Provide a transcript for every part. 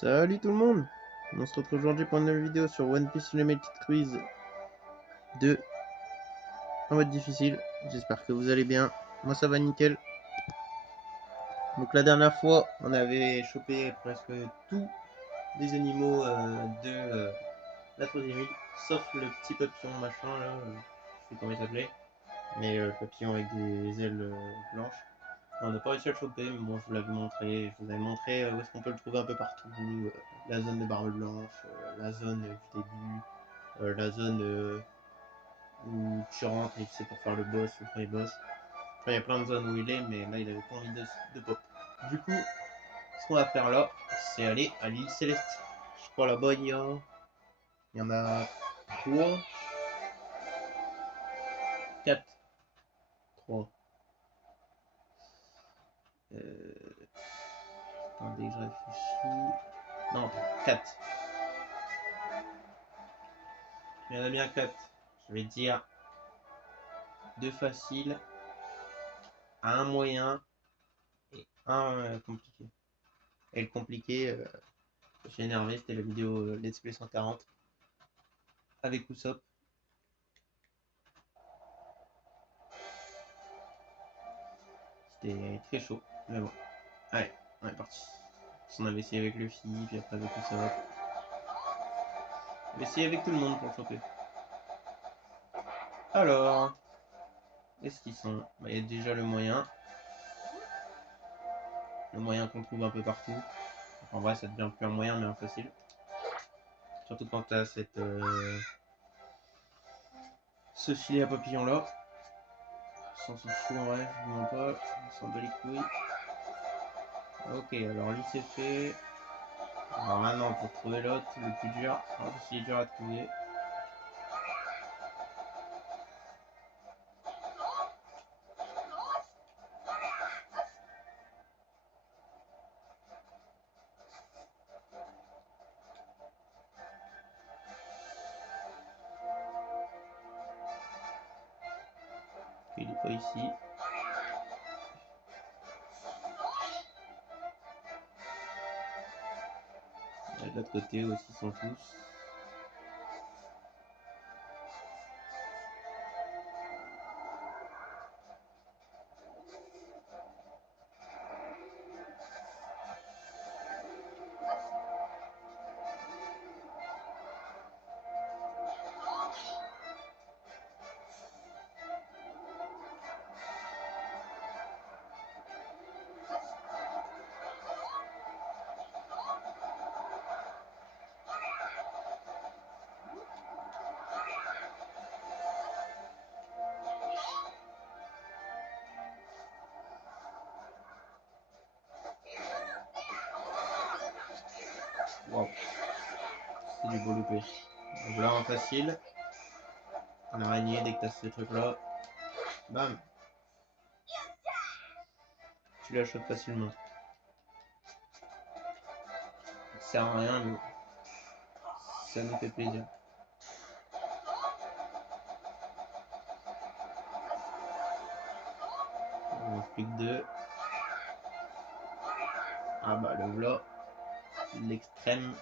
Salut tout le monde. On se retrouve aujourd'hui pour une nouvelle vidéo sur One Piece Unlimited Quiz 2 en mode difficile. J'espère que vous allez bien. Moi ça va nickel. Donc la dernière fois, on avait chopé presque tous les animaux de la troisième île, sauf le petit papillon machin là, je sais comment il s'appelait, mais le papillon avec des ailes blanches. On n'a pas réussi à le choper, mais bon, je vous l'avais montré. Je vous avais montré où est-ce qu'on peut le trouver un peu partout. La zone de Barbe Blanche, la zone du début, la zone où tu rentres et c'est pour faire le boss, le premier boss. Enfin, il y a plein de zones où il est, mais là, il avait pas envie de pop. Du coup, ce qu'on va faire là, c'est aller à l'île Céleste. Je crois là-bas, il y en a 3, 4, 3. Attendez que je réfléchis. Non, 4. Il y en a bien 4. Je vais dire 2 faciles, un moyen et un compliqué. Et le compliqué, je suis énervé, c'était la vidéo Let's Play 140 avec Usopp. C'était très chaud, mais bon. Allez, on est parti. On avait essayé avec Luffy, puis après avec Usopp. On avait essayé avec tout le monde pour le choper. Alors, est-ce qu'ils sont? Bah, il y a déjà le moyen. Le moyen qu'on trouve un peu partout. En vrai, ça devient plus un moyen, mais un facile. Surtout quand t'as ce filet à papillon là. Ça, on s'en fout en vrai, je vous mens pas. On s'en bat les couilles. Ok, alors lui c'est fait. Alors maintenant pour trouver l'autre, le plus dur. Alors c'est dur à trouver. Il est pas ici. Et de l'autre côté aussi ils sont tous. Waouh, c'est du beau loupé. Donc là en facile. En araignée, dès que t'as ce truc là, bam, tu la chopes facilement. Ça sert à rien, mais ça nous fait plaisir. On en plus que 2. Ah bah le voilà, l'extrême.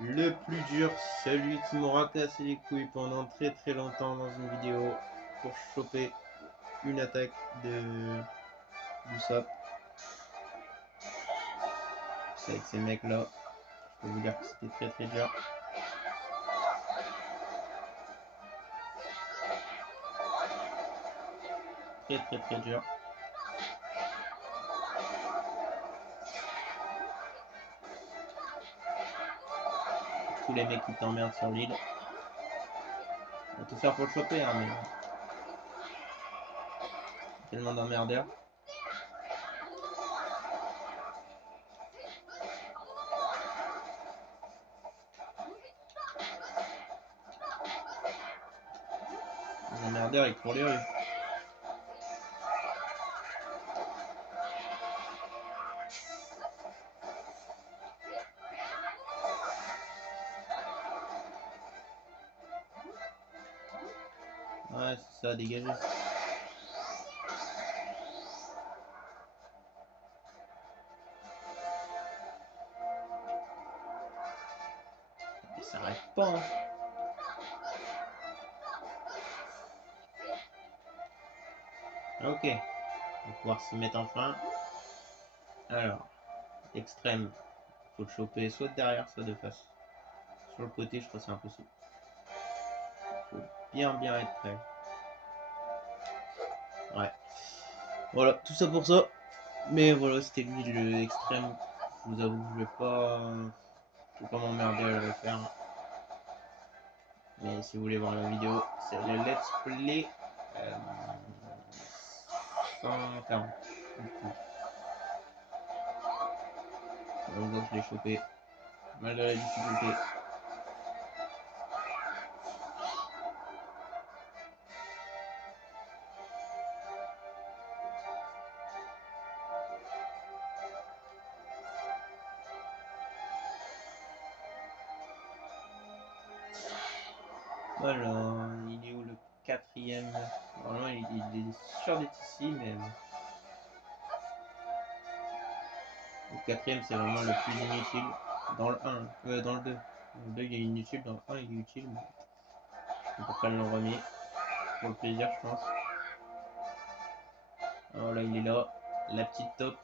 Le plus dur, celui qui m'aura cassé les couilles pendant très très longtemps dans une vidéo pour choper une attaque d'Usopp. C'est avec ces mecs là. Je peux vous dire que c'était très très dur. Très très très dur. Tous les mecs qui t'emmerdent sur l'île. On va tout faire pour le choper, hein, mais tellement d'emmerdeurs. Les emmerdeurs ils courent les rues. Ouais, c'est ça, dégagez. Ça s'arrête pas. Hein. Ok. On va pouvoir s'y mettre enfin. Alors, extrême. Faut le choper soit de derrière, soit de face. Sur le côté, je crois que c'est impossible. Faut bien être prêt. Ouais. Voilà, tout ça pour ça. Mais voilà, c'était lui le extrême. Je vous avoue que je vais pas m'emmerder à le refaire. Mais si vous voulez voir la vidéo, c'est le let's play 140. On voit que je l'ai chopé malgré la difficulté. Alors, il est où le quatrième? Normalement, il est sûr d'être ici, mais le quatrième, c'est vraiment le plus inutile. Dans le 1, dans le 2. Dans le 2, il est inutile, dans le 1, il est utile. Mais on peut pas le remis. Pour le plaisir, je pense. Alors là, il est là. La petite top.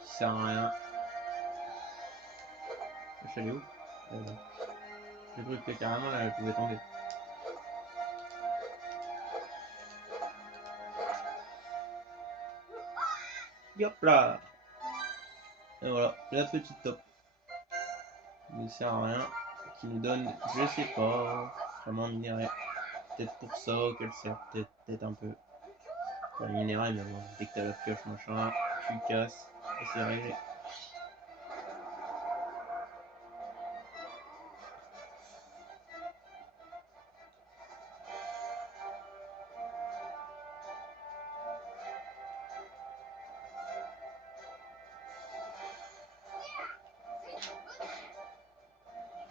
Qui sert à rien. Je suis allé où? J'ai cru que carrément là, elle pouvait tomber. Hop là! Et voilà, la petite top. Il ne sert à rien. Qui nous donne, je sais pas, vraiment minerai. Peut-être pour ça qu'elle sert, peut-être un peu. Pas minerai, mais bon, dès que t'as la pioche, machin, tu casses et c'est réglé.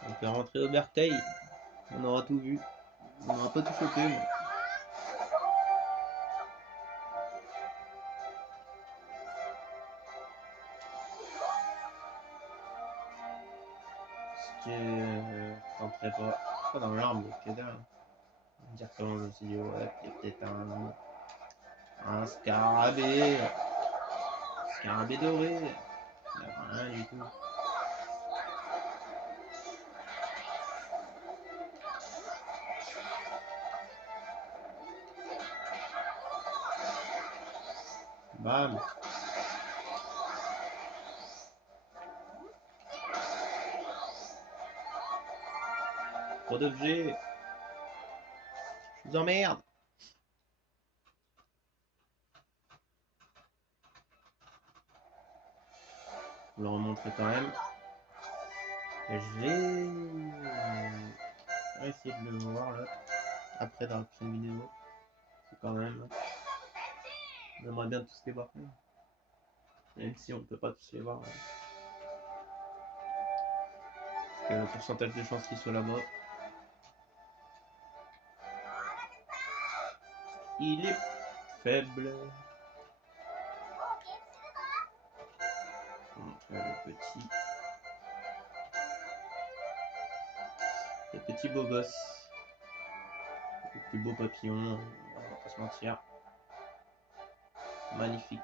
On peut rentrer au bercail. On aura tout vu. On n'aura pas tout chopé, mais. Ce qui est. Rentrait pas dans l'arbre, il y a que dalle. Directement, je me suis dit, ouais, il y a peut-être un scarabée. Scarabée doré. Il n'y a rien du tout. Bam. Trop d'objets. Je vous emmerde. Je le remontrer quand même. Je vais essayer de le voir là. Après dans la prochaine vidéo. C'est quand même. J'aimerais bien tous les voir. Même si on ne peut pas tous les voir. Parce que le pourcentage de chances qu'ils soient là-bas. Il est faible. Le petit beau gosse. Le plus beau papillon. On va pas se mentir. Magnifique.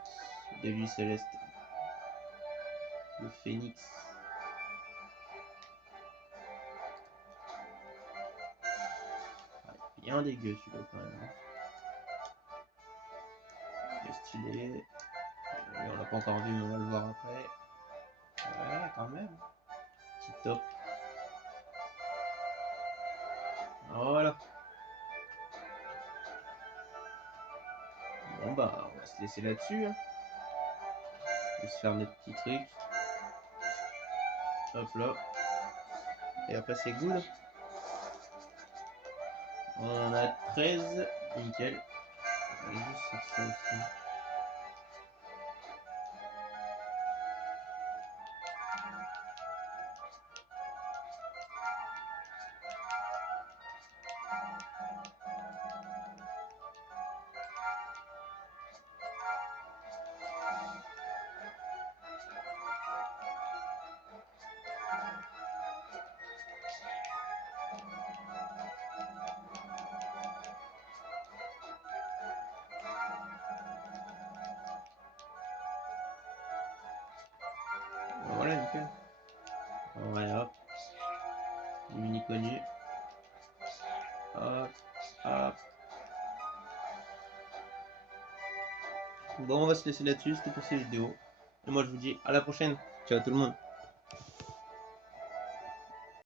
De l'huile céleste. Le phénix. Bien dégueu celui-là quand même. Il est stylé. Et on l'a pas encore vu, mais on va le voir après. Ouais, quand même. Petit top. Voilà. Bon bah, on va se laisser là-dessus. Hein. On va se faire des petits trucs. Hop là. Et après c'est good. On en a 13. Nickel. On va juste faire ça aussi. Voilà. Mini connu. Hop, hop. Bon, on va se laisser là-dessus, c'était pour cette vidéo. Et moi je vous dis à la prochaine. Ciao tout le monde.